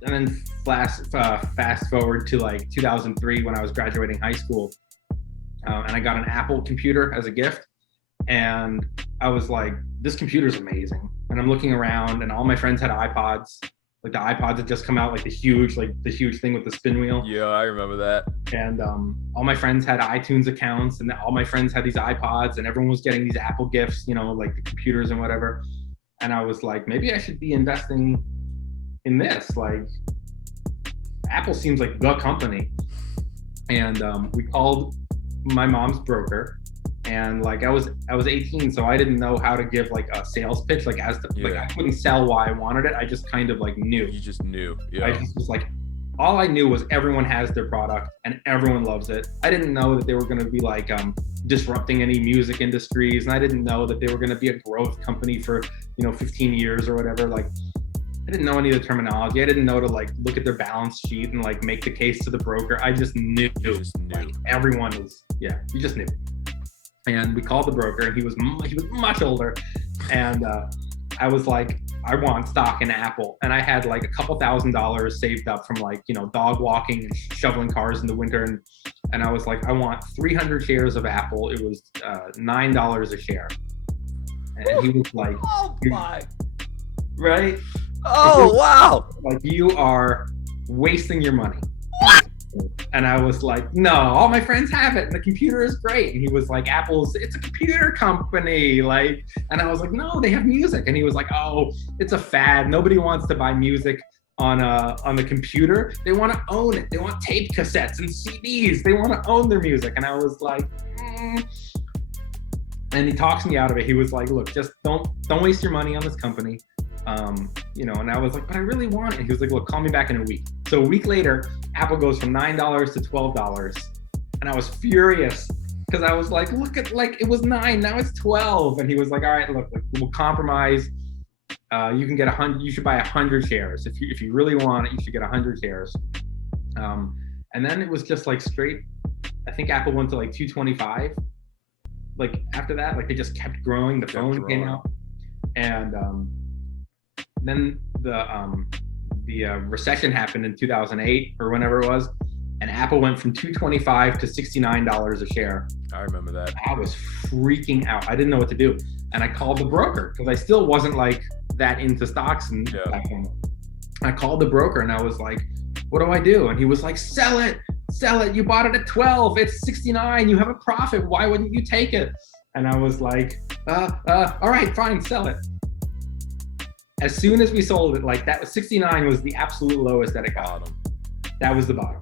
then fast forward to like 2003 when I was graduating high school, and I got an Apple computer as a gift, and I was like, this computer's amazing. And I'm looking around, and all my friends had iPods. Like the iPods had just come out, like the huge thing with the spin wheel. Yeah, I remember that. And all my friends had iTunes accounts, and all my friends had these iPods, and everyone was getting these Apple gifts, like the computers and whatever. And I was like, maybe I should be investing in this. Like, Apple seems like the company. And we called my mom's broker, and like I was 18, so I didn't know how to give like a sales pitch, like like I couldn't sell why I wanted it. I just kind of like knew. You just knew. Yeah. I just was like, all I knew was everyone has their product and everyone loves it. I didn't know that they were going to be like disrupting any music industries, and I didn't know that they were going to be a growth company for 15 years or whatever. Like, I didn't know any of the terminology. I didn't know to like look at their balance sheet and like make the case to the broker. I just knew. Like, everyone was, you just knew. And we called the broker, and he was much older, and I was like, I want stock in Apple. And I had like a couple $1,000s saved up from like dog walking and shoveling cars in the winter, and I was like, I want 300 shares of Apple. It was $9 a share, and he was like, oh my, right? Oh wow! Like, you are wasting your money. What? And I was like, no, all my friends have it, and the computer is great. And he was like, it's a computer company. Like, and I was like, no, they have music. And he was like, oh, it's a fad. Nobody wants to buy music on the computer. They want to own it. They want tape cassettes and CDs. They want to own their music. And I was like, And he talks me out of it. He was like, look, just don't waste your money on this company. And I was like, but I really want it. He was like, look, call me back in a week. So a week later, Apple goes from $9 to $12. And I was furious because I was like, look at, like, it was 9, now it's 12. And he was like, all right, look, we'll compromise. You can get 100, you should buy 100 shares. If you really want it, you should get 100 shares. And then it was just like straight, I think Apple went to like 225. Like after that, like they just kept growing. The phone came out. And then the recession happened in 2008 or whenever it was, and Apple went from $225 to $69 a share. I remember that. I was freaking out. I didn't know what to do, and I called the broker because I still wasn't like that into stocks and back then. I called the broker and I was like, "What do I do?" And he was like, "Sell it. You bought it at 12. It's 69. You have a profit. Why wouldn't you take it?" And I was like, all right, fine, sell it." As soon as we sold it, like that, 69 was the absolute lowest that it got. Bottom. That was the bottom.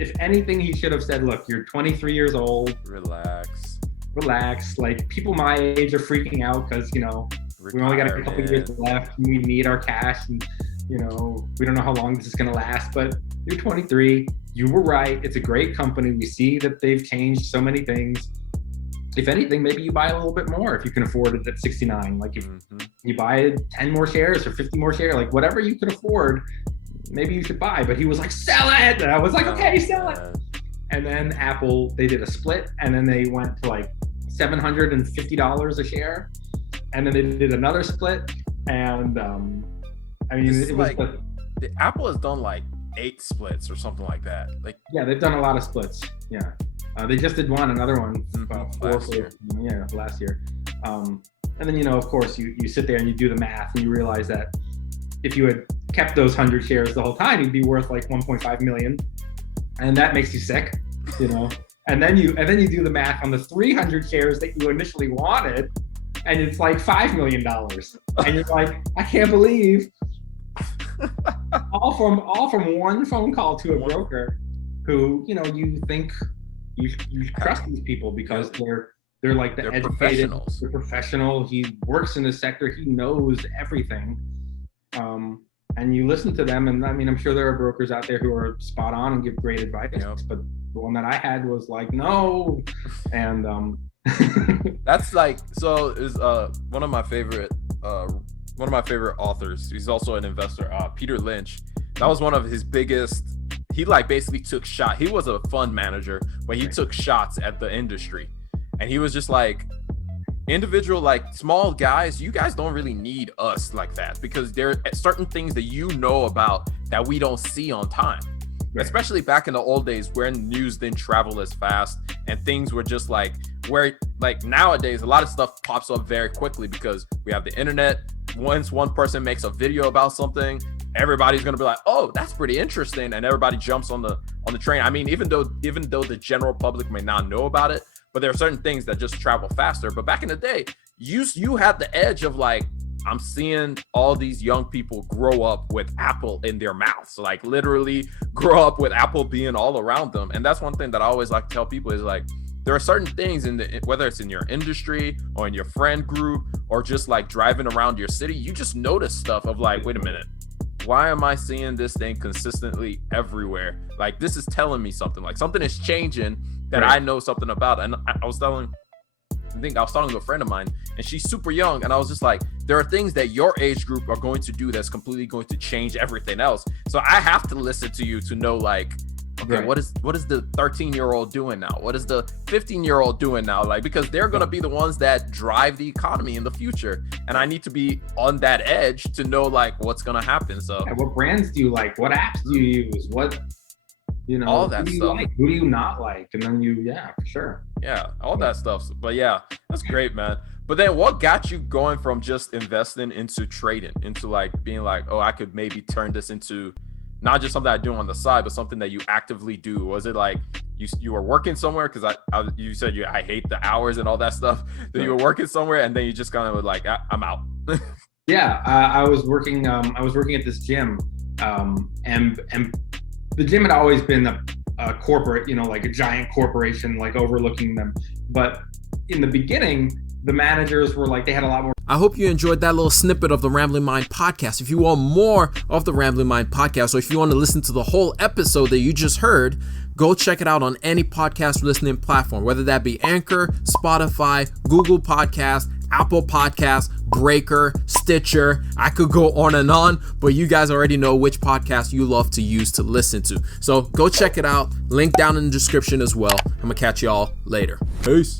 If anything, he should have said, look, you're 23 years old. Relax. Like, people my age are freaking out because, we only got a couple of years left. And we need our cash. And, we don't know how long this is going to last. But you're 23. You were right. It's a great company. We see that they've changed so many things. If anything, maybe you buy a little bit more if you can afford it at 69. Like if you buy 10 more shares or 50 more shares, like whatever you can afford, maybe you should buy. But he was like, sell it. And I was like, okay, sell it. And then Apple, they did a split, and then they went to like $750 a share. And then they did another split. And it was the Apple has done like 8 splits or something like that. Like, yeah, they've done a lot of splits. Yeah. They just did another one last year. And then, of course, you sit there and you do the math and you realize that if you had kept those 100 shares the whole time, you'd be worth like 1.5 million. And that makes you sick, And then you do the math on the 300 shares that you initially wanted, and it's like $5 million. And you're like, I can't believe all from one phone call to a broker who, you think you trust these people because they're like they're educated, professionals. They're professional. He works in the sector. He knows everything. And you listen to them, and I'm sure there are brokers out there who are spot on and give great advice. Yep. But the one that I had was like, no, and that's like, so is one of my favorite authors. He's also an investor, Peter Lynch. That was one of his biggest. He like basically took shot. He was a fund manager, but he took shots at the industry, and he was just like, individual, like small guys, you guys don't really need us like that, because there are certain things that you know about that we don't see on time. Right. Especially back in the old days when news didn't travel as fast and things were just like, where like nowadays a lot of stuff pops up very quickly because we have the internet. Once one person makes a video about something, everybody's gonna be like, oh, that's pretty interesting, and everybody jumps on the train. I mean, even though the general public may not know about it, but there are certain things that just travel faster. But back in the day, you had the edge of like, I'm seeing all these young people grow up with Apple in their mouths, like literally grow up with Apple being all around them. And that's one thing that I always like to tell people is like, there are certain things whether it's in your industry or in your friend group or just like driving around your city, you just notice stuff of like, wait a minute, why am I seeing this thing consistently everywhere? Like, this is telling me something, like something is changing that I know something about. And I was talking to a friend of mine, and she's super young, and I was just like, there are things that your age group are going to do that's completely going to change everything else. So I have to listen to you to know, like, okay, what is the 13-year-old doing now? What is the 15-year-old doing now? Like, because they're going to be the ones that drive the economy in the future, and I need to be on that edge to know like what's going to happen. So what brands do you like? What apps do you use? What, you know, all that stuff. Like? Who do you not like? And then for sure. Yeah, all that stuff. But yeah, that's great, man. But then what got you going from just investing into trading, into like being like, oh, I could maybe turn this into not just something I do on the side, but something that you actively do? Was it like you were working somewhere? Because you said I hate the hours and all that stuff. That you were working somewhere and then you just kind of were like, I'm out. Yeah, I was working. I was working at this gym, and the gym had always been a corporate, you know, like a giant corporation, like overlooking them. But in the beginning, the managers were like, they had a lot more. I hope you enjoyed that little snippet of the Rambling Mind podcast. If you want more of the Rambling Mind podcast, or if you want to listen to the whole episode that you just heard, go check it out on any podcast listening platform, whether that be Anchor, Spotify, Google Podcast, Apple Podcast, Breaker, Stitcher. I could go on, but you guys already know which podcast you love to use to listen to. So go check it out. Link down in the description as well. I'm going to catch y'all later. Peace.